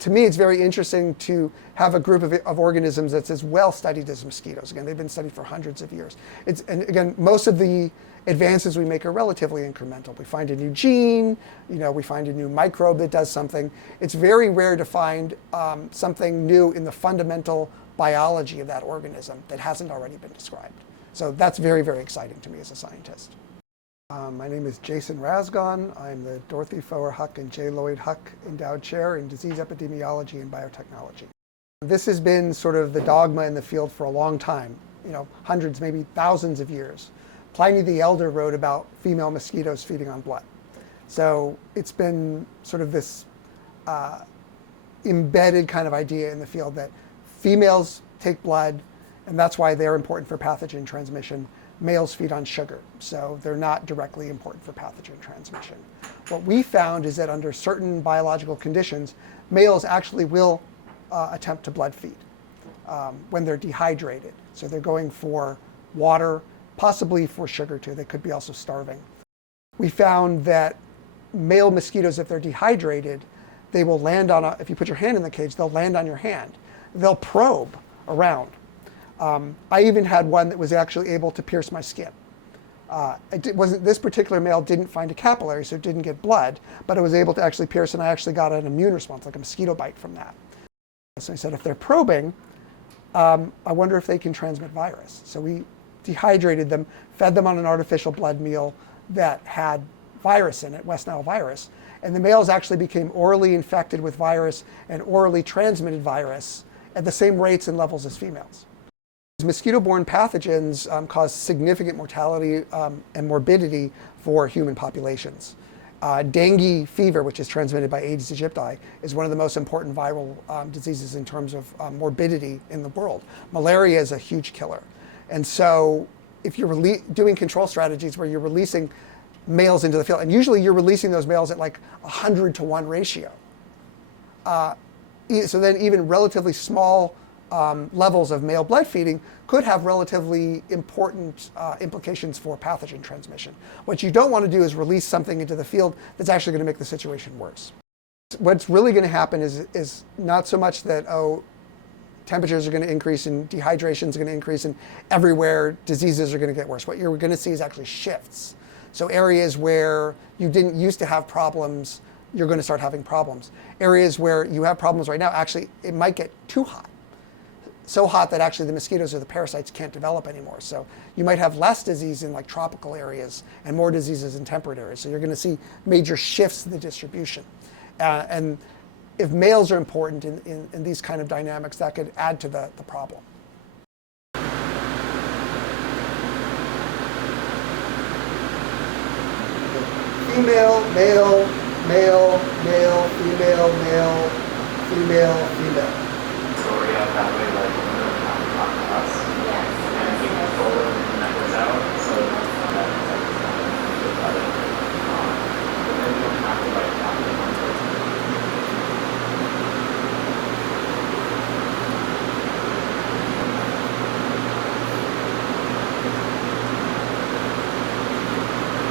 to me, it's very interesting to have a group of organisms that's as well studied as mosquitoes. Again, they've been studied for hundreds of years. And again, most of the advances we make are relatively incremental. We find a new gene, we find a new microbe that does something. It's very rare to find something new in the fundamental biology of that organism that hasn't already been described. So that's very, very exciting to me as a scientist. My name is Jason Rasgon. I'm the Dorothy Foer Huck and J. Lloyd Huck Endowed Chair in Disease Epidemiology and Biotechnology. This has been sort of the dogma in the field for a long time, hundreds, maybe thousands of years. Pliny the Elder wrote about female mosquitoes feeding on blood. So it's been sort of this embedded kind of idea in the field that females take blood, and that's why they're important for pathogen transmission. Males feed on sugar, so they're not directly important for pathogen transmission. What we found is that under certain biological conditions, males actually will attempt to blood feed when they're dehydrated. So they're going for water, possibly for sugar too. They could be also starving. We found that male mosquitoes, if they're dehydrated, they will land on if you put your hand in the cage, they'll land on your hand. They'll probe around. I even had one that was actually able to pierce my skin. This particular male didn't find a capillary, so it didn't get blood, but it was able to actually pierce, and I actually got an immune response, like a mosquito bite from that. So I said, if they're probing, I wonder if they can transmit virus. So we dehydrated them, fed them on an artificial blood meal that had virus in it, West Nile virus, and the males actually became orally infected with virus and orally transmitted virus at the same rates and levels as females. Mosquito-borne pathogens cause significant mortality and morbidity for human populations. Dengue fever, which is transmitted by Aedes aegypti, is one of the most important viral diseases in terms of morbidity in the world. Malaria is a huge killer. And so if you're doing control strategies where you're releasing males into the field, and usually you're releasing those males at like 100-to-1 ratio. So then even relatively small levels of male blood feeding could have relatively important implications for pathogen transmission. What you don't want to do is release something into the field that's actually going to make the situation worse. What's really going to happen is not so much that, temperatures are going to increase and dehydration is going to increase and everywhere diseases are going to get worse. What you're going to see is actually shifts. So areas where you didn't used to have problems, you're going to start having problems. Areas where you have problems right now, actually, it might get too hot. So hot that actually the mosquitoes or the parasites can't develop anymore. So you might have less disease in like tropical areas and more diseases in temperate areas. So you're going to see major shifts in the distribution. And if males are important in these kind of dynamics, that could add to the problem. Female, male, male, male, female, male, female,